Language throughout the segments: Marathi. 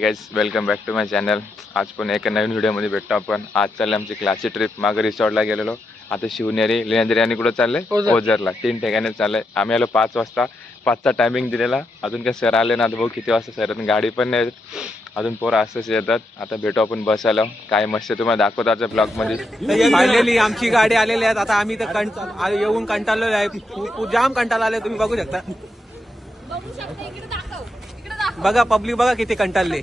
Guys welcome back to my channel. आज पण एका नवीन व्हिडिओमध्ये भेटतो आपण. आज चालले आमची क्लासची ट्रिप. मागे रिसॉर्टला गेलेलो, आता शिवनेरी, लेंद्रे आणि कुठं चालले ओझरला. 3 ठिकाणी चालले. आम्ही आलो 5 वाजता. 5चा टायमिंग दिलेला. अजून काय सर आले ना, भाऊ किती वाजता सर गाडी पण नाही अजून. पोरं असंच येतात. आता भेटू आपण बस आलो. काय मस्त तुम्हाला दाखवतो आजच्या ब्लॉगमध्ये. फायनली आमची गाडी आलेली आहे. आता आम्ही तर येऊन कंटाळलो आहे. खूप जाम कंटाळा आले. तुम्ही बघू शकता. बघा पब्लिक बघा किती कंटाळले.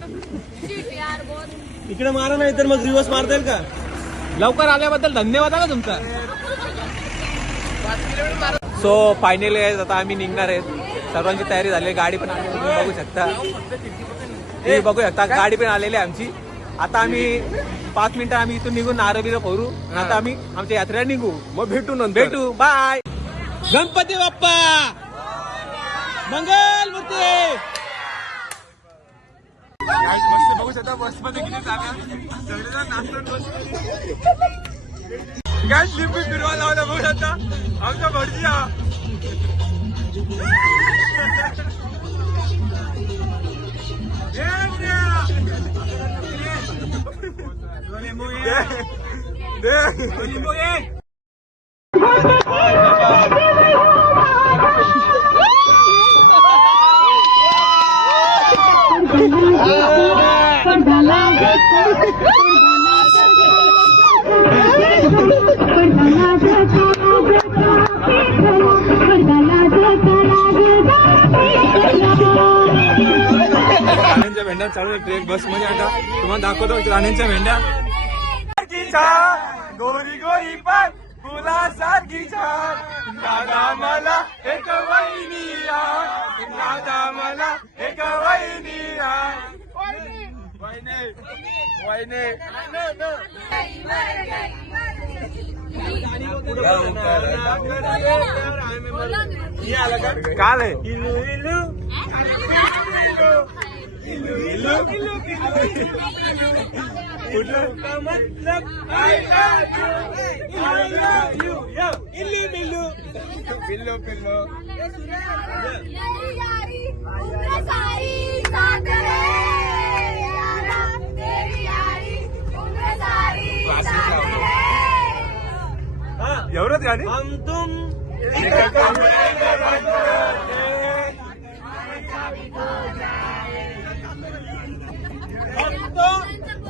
इकडे मारा नाही तर मग रिवर्स मारता येईल का? लवकर आल्याबद्दल धन्यवाद आहे तुमचा. सो फायनली आहे, आता आम्ही निघणार आहेत. सर्वांची तयारी झाली. गाडी पण आली, तुम्ही बघू शकता. तुम्ही बघू शकता गाडी पण आलेली आहे आमची. आता आम्ही 5 मिनिटं आम्ही इथून निघून नारबिरा फोरू. आता आम्ही आमच्या यात्रेला निघू. मग भेटू नंतर. भेटू. बाय. गणपती बाप्पा मंगल मूर्ती. मस्त बघू शकता बस मध्ये किती जागा. सगळेजण नाचतात बस काय लिंबू फिरवा लावला. बघू शकता आमचा भटजी हा. राण्यांच्या भेंड्या चालू ट्रेक बस मध्ये. आता तुम्हाला दाखवतो राण्यांच्या भेंड्या. गोरी गोरी पण फुलासारखी छान. नादा मला एक वहिनी रान. नादा मला एक वहिनी रान. वहिनी वहिनी काल आहे. इलू इलू इलू इलू इलू का मतलब I love you. इल्लू बिल्लू बिल्लू बिल्लू. यारी उम्र सारी साथ है. तेरी यारी उम्र सारी साथ है. एवढंच गाणी. हम तुम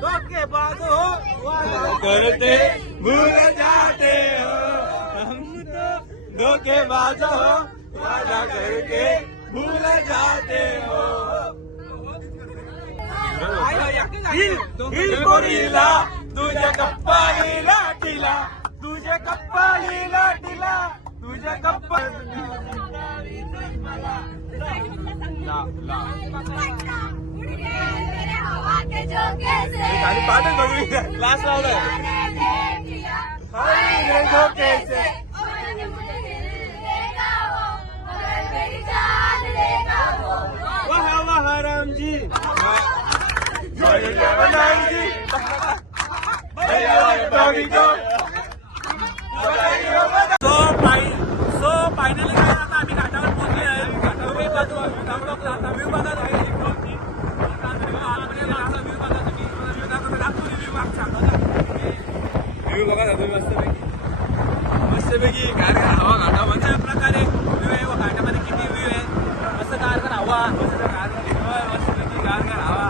धोखेबाज हो करते भूल जाते हो. हम तो धोखेबाज हो वादा करके भूल जाते हो. हिलपुरीला तुझ्या कप्पालीला टिला. तुझ्या कप्पालीला टिला. तुझ्या कप्पा गाणी पाठच बघूया. क्लास लावलाय. वाह वाह रामजी. सो फायनली काय आता आम्ही घाटावर पोहोचले आहे. तुम्ही आता व्ह्यू बघा. व्ह्यू बघा तुम्ही मस्तपैकी गारगार हवा घाटामध्ये. या प्रकारे व्ह्यू आहे. व घाटामध्ये किती व्ह्यू आहे. मस्त गारगार हवा. मस्तपैकी गारगार हवा.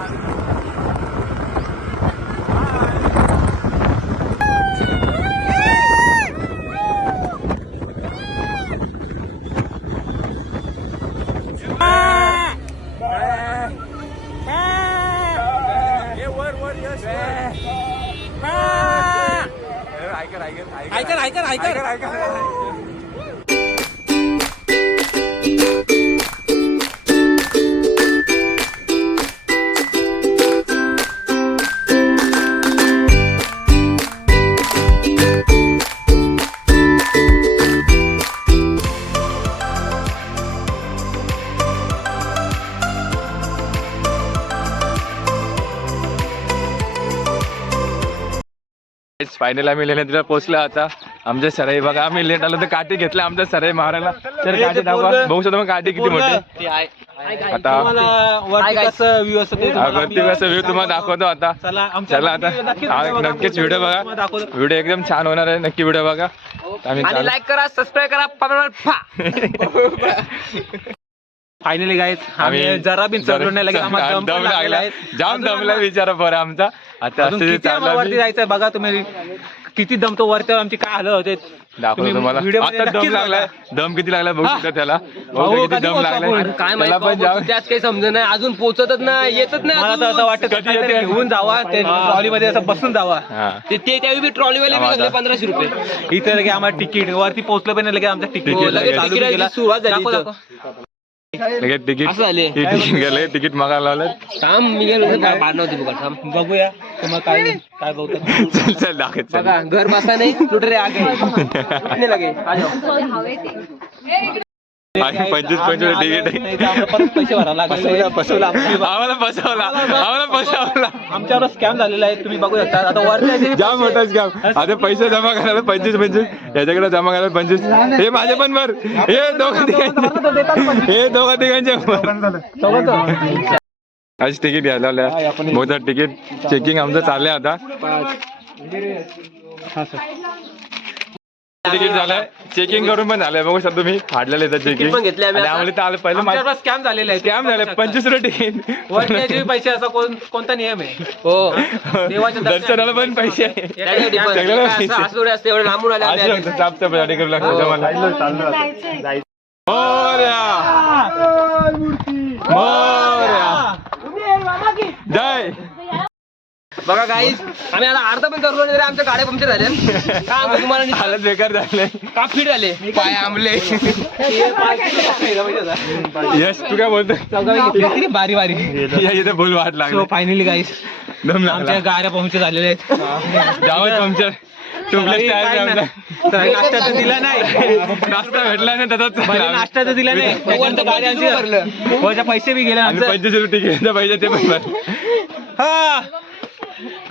ऐकर. फायनल आम्ही लेंद्रेला पोहोचलो. आता आमच्या सराई बघा आम्ही लेट आलो तर काठी घेतला आमच्या सराई मारायला तर काठी दाखवा बघू शकतो मग काठी किती मोठी आता वरती कसं view असतं ते तुम्हाला वरती कसं व्ह्यू तुम्हाला दाखवतो आता चला आता नक्कीच व्हिडिओ बघा व्हिडिओ एकदम छान होणार आहे नक्की व्हिडिओ बघा आम्ही लाईक करा सबस्क्राईब करा फायनली गाईज आम्ही जरा बिन चढलो नाही आम्हाला दम लागलाय जाम दमला विचारा बरं आमचा आता अजून किती आम्हाला वरती जायचंय बघा तुम्ही किती दम तो वरती आमची काय हालत होते दाखवतो तुम्हाला आता दम लागलाय दम किती लागलाय बघू शकता त्याला किती दम लागलाय काय त्याला पण जाम त्याच काही समज नाही अजून पोहोचतच नाही येतच नाही मला तर असं वाटतं कधी येते? घेऊन जावा ते ट्रॉलीमध्ये असं बसून जावा हा ते त्यावेळी ट्रॉलीवाले बी लागले 1500 रुपये इथे लगे आम्हाला तिकीट वरती पोहोचलो पण लगे आमचं तिकीट हो, लगेच चालू बी केला. सुरुवात झाली दाखव, इथं. दाखव. लगेच तिकीट असं झाले. तिकीट गेले तिकीट मागायला लावलं थांब मी गेलो बाहेर नव्हती बघा थांब बघूया तुम्हाला काय काय बघतो चल चल दाखव चल बघा घर बसा नाही लुट रे आगे उठने लगे आ जाओ आणि 25 तिकीट आहे. नाही तर आम्हाला परत पैसे भरायला लागले फसवला आम्हाला फसवला आमच्यावर स्कॅम झालेला आहे तुम्ही बघू शकता आता वरती जाम मोठा स्कॅम आता पैसे जमा करायला 25 याच्याकडे जमा करायला 25 हे माझे पण भर हे दोघं तिघांचे आज तिकीट घ्यायला आल्या मोठं तिकीट चेकिंग आमचं चाललंय आता तिकीट झालंय चेकिंग करून पण झालंय बघू शकता तुम्ही फाडलेलं येतं चेकिंग पण घेतले आम्ही आता. आम्हाला तर आलं पहिलं स्कॅम झालेला आहे स्कॅम झालं 25 तिकीट वरती पैसे असा कोणता नियम आहे हो देवाच्या दर्शनाला पण पैसे त्याच्यासाठी पण सगळ्याला असं पैसे. असं थोडे असते एवढे लांबून आले आम्ही आले. साफसफाई करू लागतो जय बघा गाईस आम्ही आता अर्धा पण करलो नाही रे, आमच्या गाड्या पंक्चर झाल्या काय सांगू तुम्हाला नुसतं हालत बेकार झाले का फिट झाले पाय आंबले यश तू काय बोलतो बारी बारी इथे भूल वाट लागली फायनली गाईस दम आमच्या लागला गाड्या पंक्चर झालेल्या आहेत जावं पंक्चर ट्यूबलेस टायर नाश्ता तर दिला नाही नाश्ता भेटला नाही पहिले नाश्ता तर दिला नाही त्याच्यानंतर गाड्यांची वरचे पैसे बी गेले आणि आमचे 25 रुपये तिकीट पाहिजे ते पण भर. हा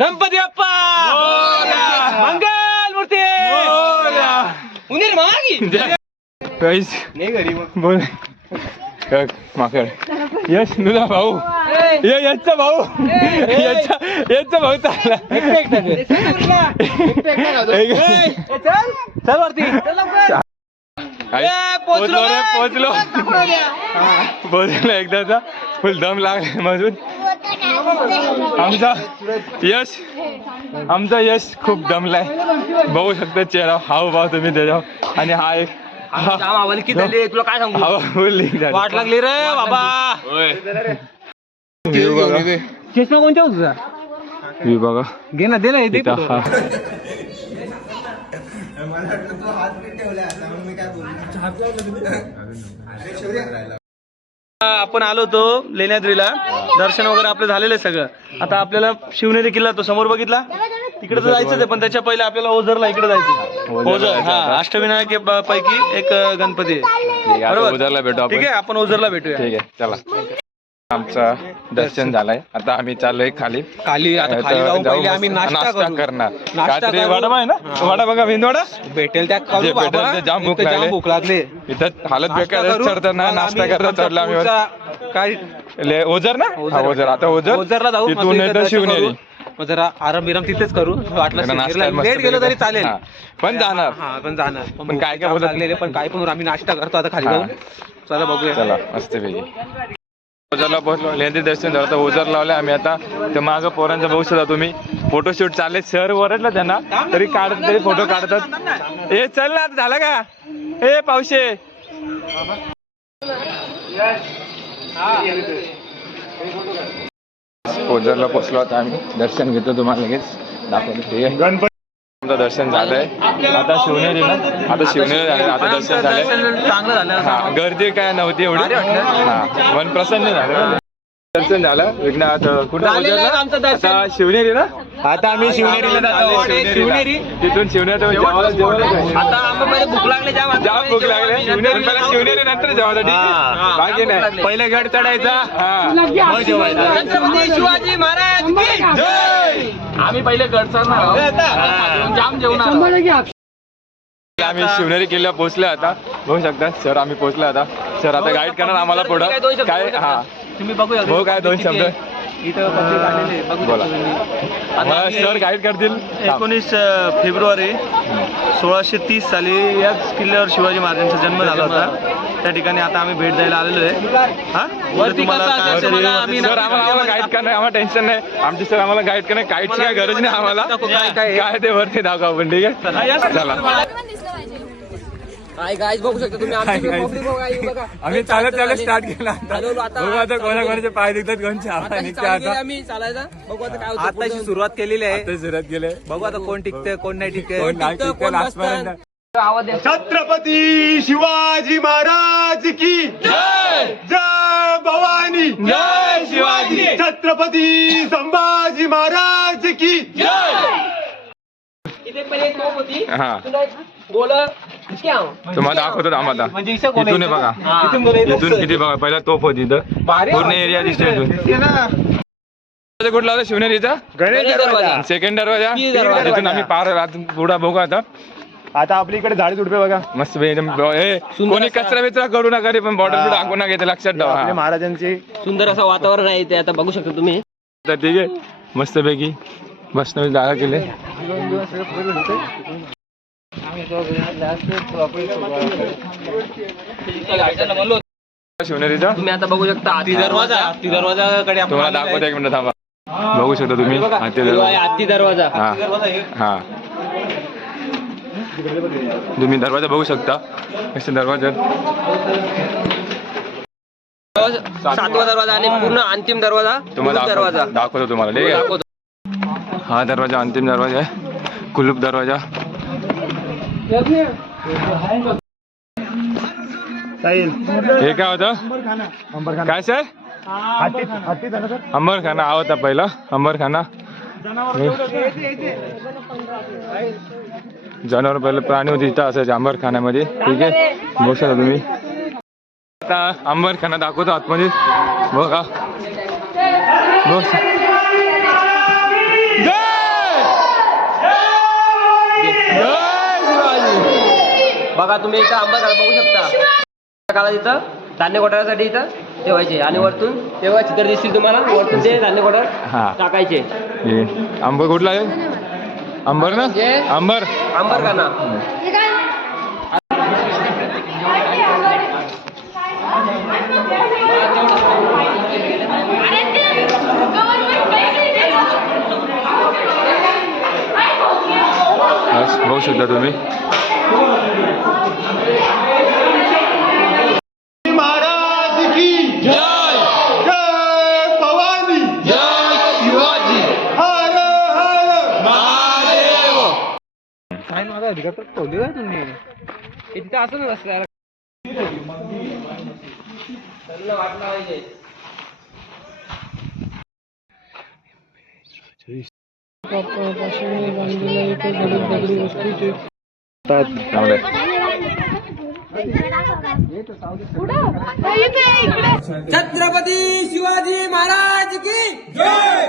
गणपती बाप्पा मंगल मूर्ती उन्हेर मागी काहीच बोल माकड यश तुझा भाऊ यशचा भाऊ यशचा भाऊ चालला चल वरती पोचलो एकदाचा फुल दम लागला मजून आमचा यश खूप दमलाय बघू शकता चेहरा हाव भाव तुम्ही त्याच्यावर आणि हा एक जाम आवाज किती झाले तुला काय सांगू हवा फुल वाट लागली रे बाबा चष्मा कोणत्या होता बघा घे ना दे ना इथे हा आपण आलो होतो लेण्याद्रीला दर्शन वगैरे आपलं झालेलं आहे सगळं आता आपल्याला शिवनेरी किल्ला तो समोर बघितला तिकडे तर जायचंच आहे पण त्याच्या पहिले आपल्याला ओझरला इकडे जायचं ओझर हा अष्टविनायक पैकी एक गणपती आहे बरोबर उद्याला भेटू ठीक आपण आहे आपण ओझरला भेटूया ठीक आहे चला आमचं दर्शन झालंय आता आम्ही चाललोय खाली खाली आता खाली जाऊन पहिले आम्ही नाश्ता करू. करणार नाश्ता काहीतरी करू. वडा आहे ना वडा बघा मेंदवडा भेटेल त्या जे करू भेटेल बाबा ते जाम भूक इथं लागले. भूक लागले इथं हालत बेकार नाश्ता करू. चढताना मग नाश्ता आम्ही करता आमचा चढला आम्ही पुढचा काय ओझर ना हा, ओझर आता ओझरला जाऊ मस्त तिथून इथं येतं दर्शन शिवनेरी करू. मग जरा आराम बिराम तिथेच करू वाटलं नाश्ता शिवनेरीला मस्त लेट गेलो तरी चालेल हा. पण जाणार हा पण जाणार पण काय काय बोलत लागलेले पण काय पण आम्ही नाश्ता करतो आता खाली हा. जाऊन चला बघूया चला मस्त पैकी ओझरला पोहोचलो लेंदी दर्शन झालं तर ओझर लावले आम्ही आता ते मागं पोरांचा बघू शकता तुम्ही फोटोशूट चालले शहर ओरडलं त्यांना तरी काढत तरी फोटो काढतात ए चल ना आता झालं का ए पावशे ओझरला पोहोचलो आता आम्ही दर्शन घेतो तुम्हाला लगेच दाखवतो ठीक आहे आमचं दर्शन झालंय आता शिवनेरी ना आता शिवनेरी झालं आता दर्शन झालंय चांगलं झालं हा गर्दी काय नव्हती एवढी हा मन प्रसन्न झालं दर्शन झालं विघ्नाथ कुठं झालेलं आहे आमचं दर्शन. आता शिवनेरी ना आता आम्ही शिवनेरीला जातो शिवनेरी. तिथून शिवनेरी जेवायला आता आम्हाला पहिले भूक लागले जाम जाम भूक लागले शिवनेरी पहिला शिवनेरी नंतर जेवायला बाकी नाही पहिले गड चढायचा हा मग जेवायचा छत्रपती शिवाजी महाराज की जय आम्ही पहिले गड चढणार आहोत. जाम जेवणार आहोत. आम्ही शिवनेरी किल्ल्यावर पोहोचले आता बघू शकता सर आम्ही पोहोचलो आता सर आता गाईड करणार आम्हाला पुढं काय हा तुम्ही बघू शकता भाऊ काय दोन किती शब्द आहे. इथं पक्षी काढलेले आहे, बघू बोला. शकता तुम्ही. आता हा, आम्ही- सर गाईड करतील 19 फेब्रुवारी 1630 साली याच किल्ल्यावर शिवाजी महाराजांचा जन्म झाला होता. त्या ठिकाणी आता आम्ही भेट द्यायला आलेलो आहे. हा वरती कसं असेल तुम्हाला आम्ही सर आम्हाला गाईड करणार आम्हाला टेन्शन नाही आमची सर आम्हाला गाईड करणार काहीची काय गरज नाही आम्हाला काय ते वरती दाखवा आपण ठीक आहे चला काय गाईज बघू शकता तुम्ही आमची public बघा, ही बघा. आम्ही चालत चालत स्टार्ट केला हॅलो, आता बघू आता कोणाकोणाचे पाय दिसतात कोणचे आता हात ही निघते चालू केली आता आम्ही चालायचा बघू आता काय होतं आताची पुढं. सुरुवात केलेली आहे आता सुरुवात केले बघू आता कोण टिकते कोण नाही टिकते कोण नाही तिथं टिकतं कोण last बसतं? पर्यंत. आवाज द्या. छत्रपती शिवाजी महाराज की जय जय भवानी जय शिवाजी छत्रपती संभाजी महाराज की इथे पहिले एक तोफ होती हा तुला बोला क्या तुम्हाला दाखवतो आम्हाला म्हणजे इथं कोण इथून आहे? आहे बघा हा. इथून कोण आहे? इथून किती बघा पहिला तोफ होती इथं पूर्ण एरिया दिसतो इथून कुठला होता शिवनेरीचा गणेश दरवाजा. सेकंड दरवाजा की दरवाजा. तिथून आम्ही पार आतून पुढा बघू आता आता आपल्या इकडे झाडे झुडपे बघा मस्त एकदम कोणी कचरा बिचरा करू नका रे पण बॉर्डर बिर्डर टाकू नका इथे लक्षात ठेवा आपल्या हा. महाराजांचे सुंदर असं वातावरण आहे ते आता बघू शकता तुम्ही तर ठीक आहे मस्त पैकी बसण्याची जागा केली शिवनेरीचा तुम्ही आता बघू शकता ती दरवाजाकडे आपण तुम्हाला आलेलो दाखवतो एक मिनिट थांबा बघू शकता तुम्ही हा, ते जो आहे दरवाजा. हत्ती दरवाजा हा हा तुम्ही दरवाजा बघू शकता कसे दरवाजा सातवा दरवाजा आणि पूर्ण अंतिम दरवाजा तुम्हाला कुलूप दरवाजा दाखवतो तुम्हाला ठीक आहे दाखवतो. हा दरवाजा अंतिम दरवाजा आहे कुलूप दरवाजा हे काय होतं काय सर अंबरखाना हा होता पहिला अंबरखाना जनावर पहिले प्राणी होती इथं असायचे अंबरखान्यामध्ये ठीक आहे बघू शकता तुम्ही आता अंबरखाना दाखवतो आतमध्ये बघा बघ बघा तुम्ही इथं अंबरखाना बघू शकता काळात इथं धान्य कोटासाठी इथं ठेवायचे आणि वरतून तेव्हा चित्र दिसतील तुम्हाला वरतून ते धान्य हा. कोटार टाकायचे हे आंबर कुठला आहे अंबर ना अंबर अंबरखाना बस बघू शकता तुम्ही महाराज की जय जय भवानी जय शिवाजी हर हर महादेव काय माझा अधिकार तर ठेवले का तुम्ही हे तिथे असं नसलं चांगलं आहे. छत्रपती शिवाजी महाराज की जय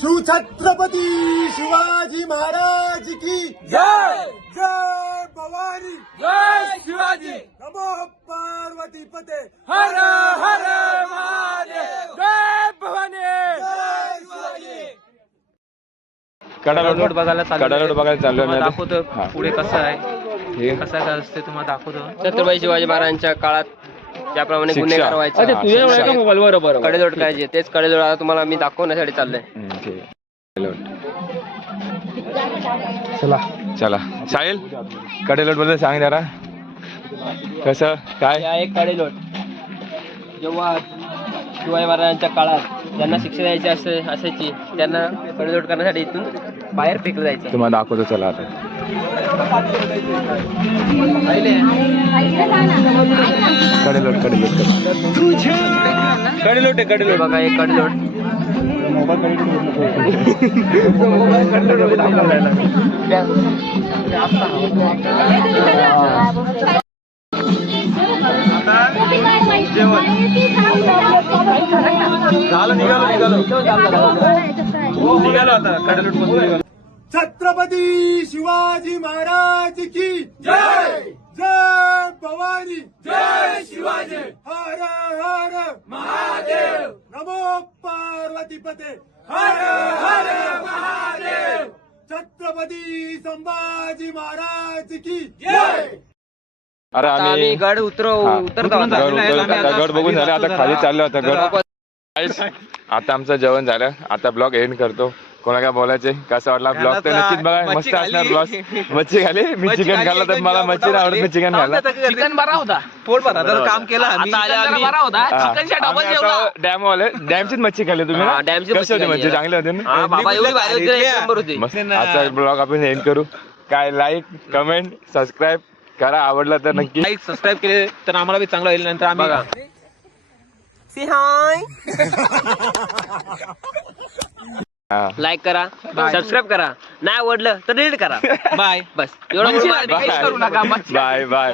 शिवछत्रपती शिवाजी महाराज की जय जय भवानी जय शिवाजी नमो पार्वती पते हर हर महादेव जय भवानी जय शिवाजी कडालोट बघायला चाललोय. कडालोट बघायला चाललोय तुम्हाला आम्ही आता. दाखवतो हा. पुढे कसं आहे हे कसं काय असते तुम्हाला दाखवतो छत्रपती शिवाजी महाराजांच्या काळात ज्याप्रमाणे गुन्हे शिक्षा. करावायचे अच्छा, तुझ्या शिक्षा. एवढ्या का मोबाईलवर कडेजोड करायचे तेच कडेजोड आता तुम्हाला मी दाखवण्यासाठी चाललंय ठीक आहे. चला साहिल कडेलोट बद्दल सांग जरा कसं काय या एक कडेलोट जेव्हा शिवाजी महाराजांच्या काळात ज्यांना शिक्षा द्यायची असायची त्यांना कडेलोट करण्यासाठी इथून बाहेर फेकलं जायचं तुम्हाला दाखवतो चला आता कडेलोट कडेलोट आहे कडेलोट बघा एक कडेलोट झालं निघालो निघालो आता कडलोट पासून निघालो. छत्रपती शिवाजी महाराज की जय जय भवानी जय शिवाजी हर हर महादेव नमो पार्वती पते हर हर महादेव छत्रपती संभाजी महाराज की जय. अरे आता आम्ही गड उतरत आहोत. गड बघून झालं, आता खाली चाललो आता गड. Guys, आता आमचं जेवण झालं, आता ब्लॉग एंड करतो. कोणा काय बोलायचे, कसा वाटला ब्लॉग तर नक्कीच बघा. मस्त असणार ब्लॉग. मच्छी खाली, मी चिकन खाल्ला तर मला मच्छी नाही आवडत, मी चिकन खाल्ला. चिकन बरा होता. पोट भरा तर काम केलं आम्ही. बरा होता. चिकनच्या डबल जेवला. डॅम वाले डॅमचीच मच्छी खाल्ली तुम्ही हा, ना? डॅमची कशी मच्छी होती खाल्ली मच्छी? आहे. चांगली होती ना? हा, बाबा एवढी भारी होती ना, एक नंबर होती. मस्त. आजचा ब्लॉग आपण एंड करू. काय लाईक कमेंट सबस्क्राईब करा, आवडला तर नक्की. लाईक सबस्क्राईब केले तर आम्हाला बी चांगलं होईल. नंतर आम्ही बघा. हा. लाईक करा, सबस्क्राईब करा, नाही आवडलं तर डिलीट करा. बाय. बस एवढं बाय बाय.